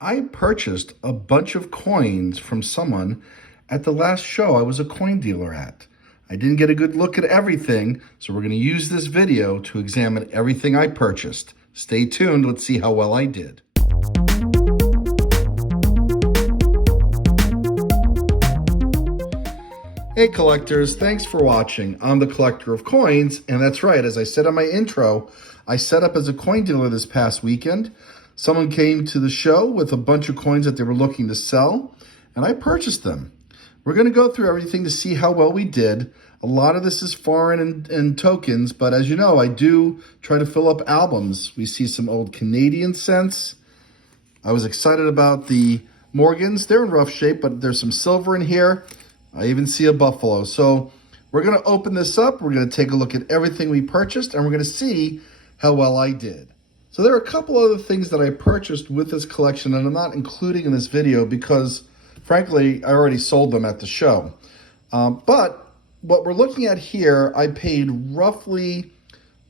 I purchased a bunch of coins from someone at the last show I was a coin dealer at. I didn't get a good look at everything, so we're going to use this video to examine everything I purchased. Stay tuned, let's see how well I did. Hey collectors, thanks for watching. I'm the collector of coins, and that's right, as I said in my intro, I set up as a coin dealer this past weekend. Someone came to the show with a bunch of coins that they were looking to sell, and I purchased them. We're going to go through everything to see how well we did. A lot of this is foreign and tokens, but as you know, I do try to fill up albums. We see some old Canadian cents. I was excited about the Morgans. They're in rough shape, but there's some silver in here. I even see a buffalo. So we're going to open this up. We're going to take a look at everything we purchased, and we're going to see how well I did. So there are a couple other things that I purchased with this collection, and I'm not including in this video because, frankly, I already sold them at the show. But what we're looking at here, I paid roughly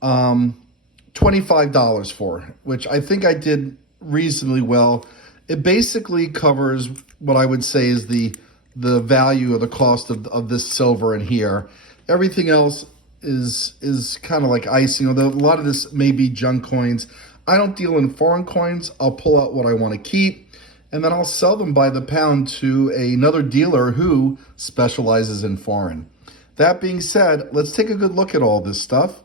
$25 for, which I think I did reasonably well. It basically covers what I would say is the value or the cost of this silver in here. Everything else is kind of like icing, although a lot of this may be junk coins. I don't deal in foreign coins. I'll pull out what I want to keep, and then I'll sell them by the pound to another dealer who specializes in foreign. That being said, let's take a good look at all this stuff.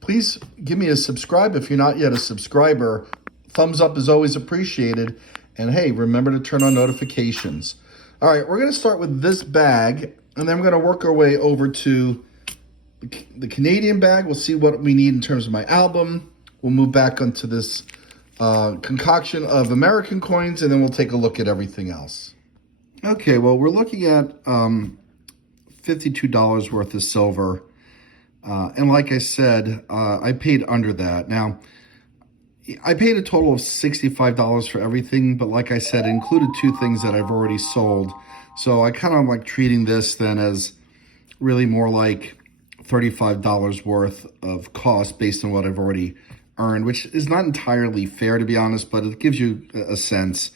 Please give me a subscribe if you're not yet a subscriber. Thumbs up is always appreciated. And hey, remember to turn on notifications. All right, we're going to start with this bag, and then we're going to work our way over to the Canadian bag. We'll see what we need in terms of my album. We'll move back onto this concoction of American coins, and then we'll take a look at everything else. Okay, well, we're looking at $52 worth of silver. And like I said, I paid under that. Now, I paid a total of $65 for everything, but like I said, it included two things that I've already sold. So I kind of like treating this then as really more like $35 worth of cost based on what I've already earned, which is not entirely fair, to be honest, but it gives you a sense.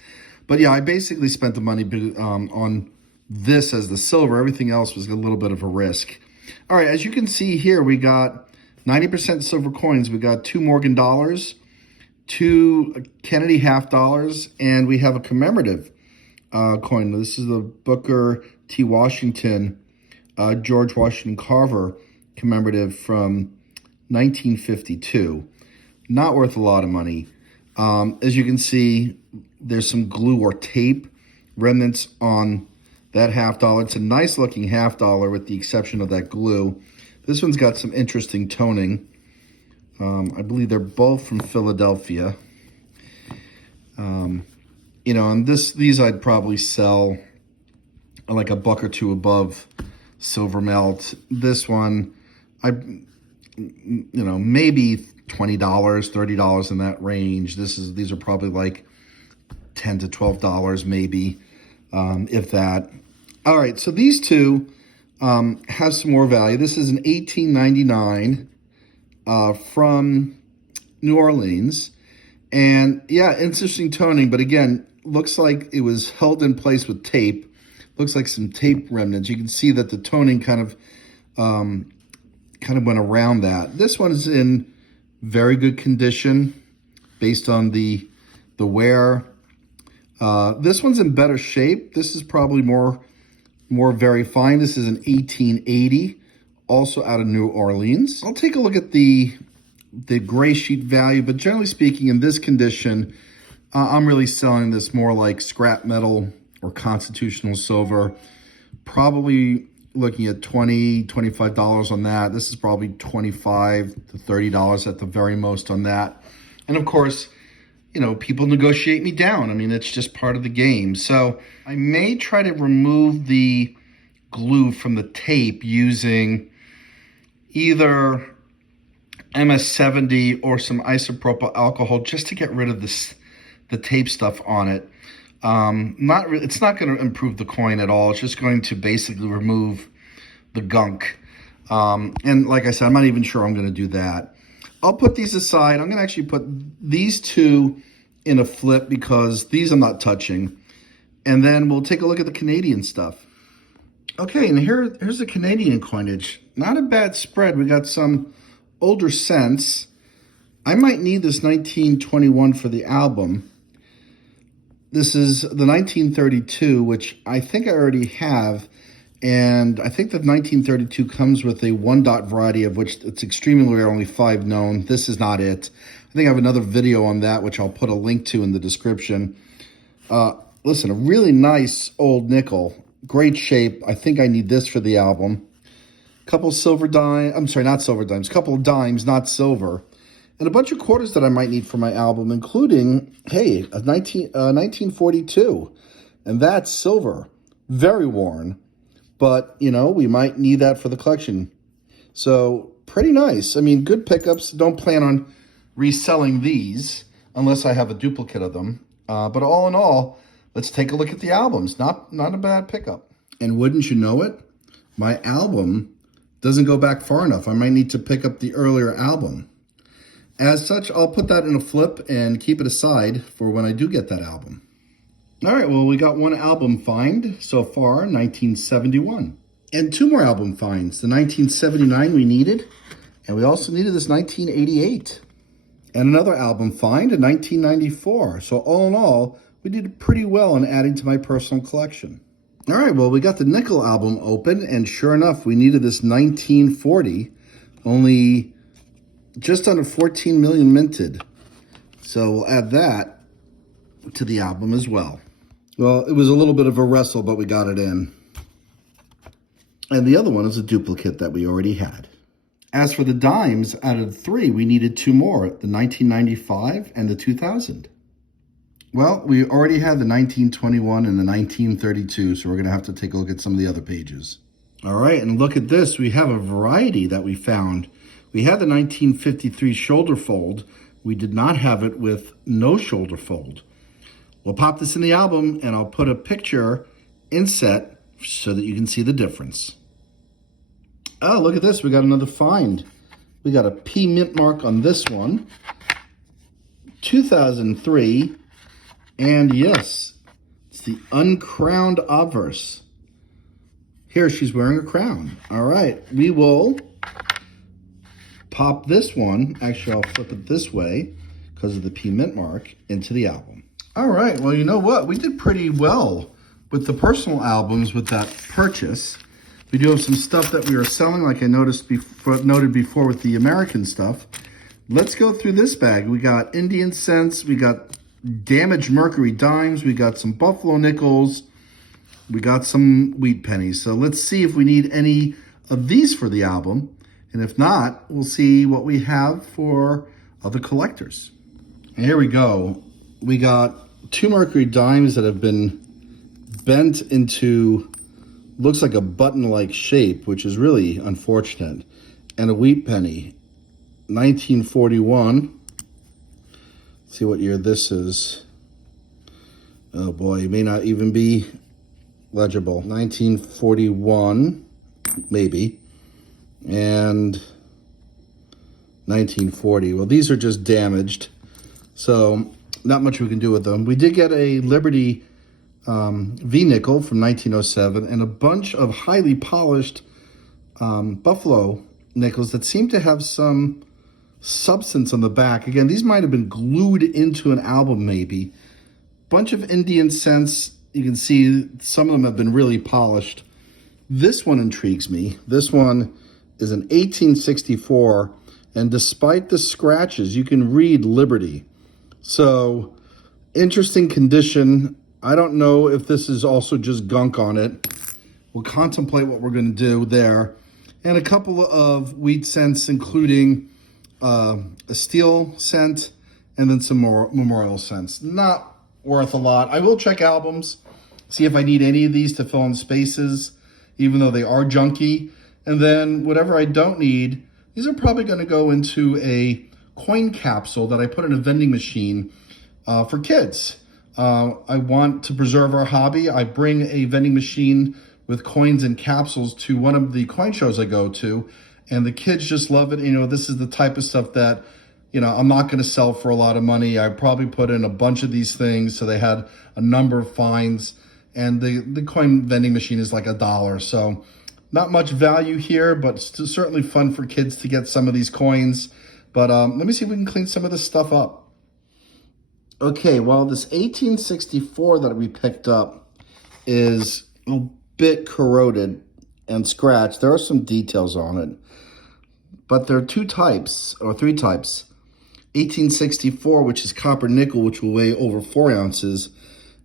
But yeah, I basically spent the money on this as the silver. Everything else was a little bit of a risk. All right, as you can see here, we got 90% silver coins. We got 2 Morgan dollars, 2 Kennedy half dollars, and we have a commemorative coin. This is the Booker T. Washington, George Washington Carver commemorative from 1952. Not worth a lot of money. As you can see, there's some glue or tape remnants on that half dollar. It's a nice looking half dollar with the exception of that glue. This one's got some interesting toning. I believe they're both from Philadelphia. You know, and these I'd probably sell like a buck or two above silver melt. This one, maybe $20, $30 in that range. These are probably like $10 to $12 maybe, if that. All right, so these two have some more value. This is an 1899 from New Orleans, and yeah, interesting toning, but again, looks like it was held in place with tape. Looks like some tape remnants. You can see that the toning kind of went around that. This one is in very good condition based on the wear. This one's in better shape. This is probably more very fine. This is an 1880, also out of New Orleans. I'll take a look at the gray sheet value, but generally speaking, in this condition, I'm really selling this more like scrap metal or constitutional silver. Probably looking at $20, $25 on that. This is probably $25 to $30 at the very most on that. And of course, you know, people negotiate me down. I mean, it's just part of the game. So I may try to remove the glue from the tape using either MS-70 or some isopropyl alcohol just to get rid of the tape stuff on it. It's not going to improve the coin at all. It's just going to basically remove the gunk. And like I said, I'm not even sure I'm going to do that. I'll put these aside. I'm going to actually put these two in a flip because these I'm not touching. And then we'll take a look at the Canadian stuff. Okay, and here's the Canadian coinage. Not a bad spread. We got some older cents. I might need this 1921 for the album. This is the 1932, which I think I already have. And I think the 1932 comes with a one dot variety, of which it's extremely rare, only 5 known. This is not it. I think I have another video on that, which I'll put a link to in the description. Listen, a really nice old nickel. Great shape. I think I need this for the album. Couple silver dimes. I'm sorry, not silver dimes. Couple of dimes, not silver. And a bunch of quarters that I might need for my album, including, hey, a 1942. And that's silver. Very worn. But, you know, we might need that for the collection. So, pretty nice. I mean, good pickups. Don't plan on reselling these unless I have a duplicate of them. But all in all, let's take a look at the albums. Not a bad pickup. And wouldn't you know it, my album doesn't go back far enough. I might need to pick up the earlier album. As such, I'll put that in a flip and keep it aside for when I do get that album. All right, well, we got one album find so far, 1971. And 2 more album finds. The 1979 we needed, and we also needed this 1988. And another album find in 1994. So all in all, we did pretty well in adding to my personal collection. All right, well, we got the nickel album open, and sure enough, we needed this 1940, only just under 14 million minted. So we'll add that to the album as well. Well, it was a little bit of a wrestle, but we got it in. And the other one is a duplicate that we already had. As for the dimes, out of the 3, we needed 2 more, the 1995 and the 2000. Well, we already had the 1921 and the 1932, so we're going to have to take a look at some of the other pages. All right, and look at this. We have a variety that we found. We had the 1953 shoulder fold. We did not have it with no shoulder fold. We'll pop this in the album, and I'll put a picture inset so that you can see the difference. Oh, look at this. We got another find. We got a P mint mark on this one. 2003. And yes, it's the uncrowned obverse. Here, she's wearing a crown. All right, we will pop this one. Actually, I'll flip it this way because of the P mint mark into the album. All right, well, you know what? We did pretty well with the personal albums with that purchase. We do have some stuff that we are selling, like I noted before with the American stuff. Let's go through this bag. We got Indian cents. We got damaged mercury dimes. We got some buffalo nickels. We got some wheat pennies. So let's see if we need any of these for the album. And if not, we'll see what we have for other collectors. And here we go. We got 2 mercury dimes that have been bent into, looks like a button-like shape, which is really unfortunate. And a wheat penny, 1941. Let's see what year this is. Oh boy, it may not even be legible. 1941, maybe. And 1940. Well, these are just damaged, so not much we can do with them. We did get a Liberty V-nickel from 1907 and a bunch of highly polished buffalo nickels that seem to have some substance on the back. Again, these might have been glued into an album maybe. Bunch of Indian cents. You can see some of them have been really polished. This one intrigues me. This one is an 1864, and despite the scratches, you can read Liberty. So, interesting condition. I don't know if this is also just gunk on it. We'll contemplate what we're going to do there. And a couple of wheat cents, including a steel cent and then some more memorial cents. Not worth a lot. I will check albums, see if I need any of these to fill in spaces, even though they are junky. And then whatever I don't need, these are probably going to go into a coin capsule that I put in a vending machine for kids. I want to preserve our hobby. I bring a vending machine with coins and capsules to one of the coin shows I go to, and the kids just love it. You know, this is the type of stuff that you know, I'm not going to sell for a lot of money. I probably put in a bunch of these things, so they had a number of finds, and the coin vending machine is like $1. So not much value here, but it's certainly fun for kids to get some of these coins. But let me see if we can clean some of this stuff up. Okay, well, this 1864 that we picked up is a bit corroded and scratched. There are some details on it, but there are two types, or three types. 1864, which is copper nickel, which will weigh over 4 ounces,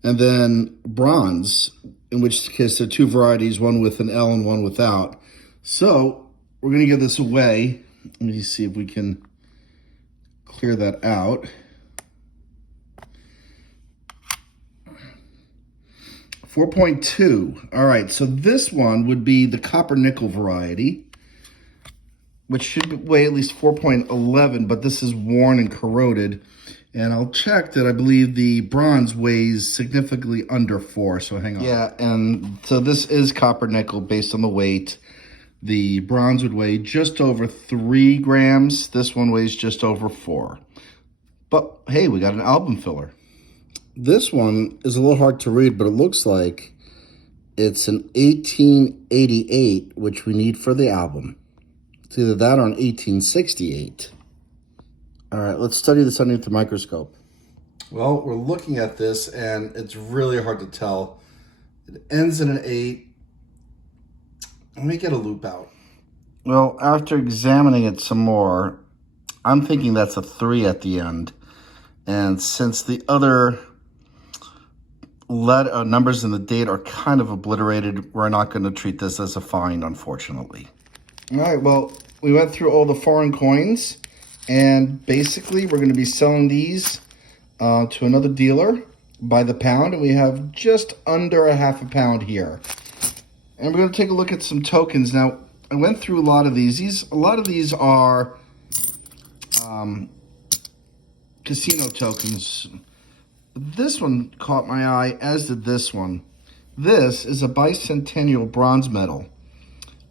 and then bronze, in which case there are two varieties, one with an L and one without. So we're going to give this away. Let me see if we can clear that out. 4.2. All right, so this one would be the copper nickel variety, which should weigh at least 4.11, but this is worn and corroded. And I'll check that I believe the bronze weighs significantly under 4, so hang on. Yeah, and so this is copper nickel based on the weight. The bronze would weigh just over 3 grams. This one weighs just over 4. But hey, we got an album filler. This one is a little hard to read, but it looks like it's an 1888, which we need for the album. It's either that or an 1868. All right, let's study this underneath the microscope. Well, we're looking at this, and it's really hard to tell. It ends in an 8. Let me get a loop out. Well, after examining it some more, I'm thinking that's a 3 at the end. And since the other numbers in the date are kind of obliterated, we're not going to treat this as a find, unfortunately. All right, well, we went through all the foreign coins, and basically we're going to be selling these to another dealer by the pound, and we have just under a half a pound here. And we're going to take a look at some tokens. Now, I went through a lot of these. A lot of these are casino tokens. This one caught my eye, as did this one. This is a bicentennial bronze medal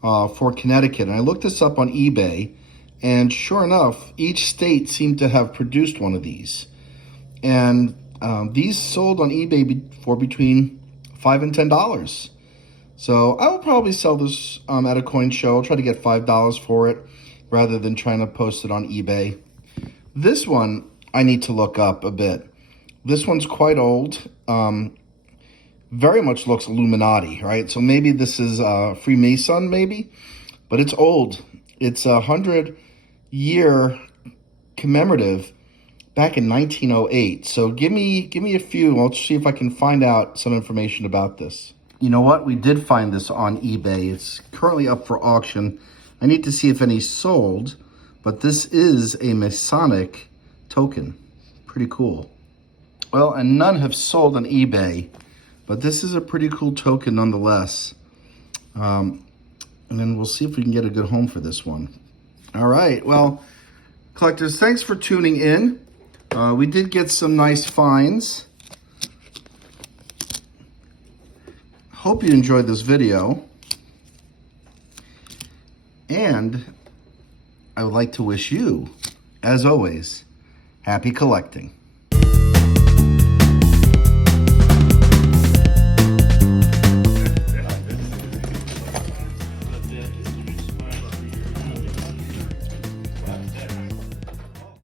for Connecticut. And I looked this up on eBay, and sure enough, each state seemed to have produced one of these. And these sold on eBay for between $5 and $10. So I will probably sell this at a coin show. I'll try to get $5 for it rather than trying to post it on eBay. This one I need to look up a bit. This one's quite old. Very much looks Illuminati, right? So maybe this is Freemason, maybe, but it's old. It's a 100-year commemorative back in 1908. So give me a few. I'll see if I can find out some information about this. You know what? We did find this on eBay. It's currently up for auction. I need to see if any sold, but this is a Masonic token. Pretty cool. Well, and none have sold on eBay, but this is a pretty cool token nonetheless. And then we'll see if we can get a good home for this one. All right, well, collectors, thanks for tuning in. We did get some nice finds. Hope you enjoyed this video. And I would like to wish you, as always, happy collecting.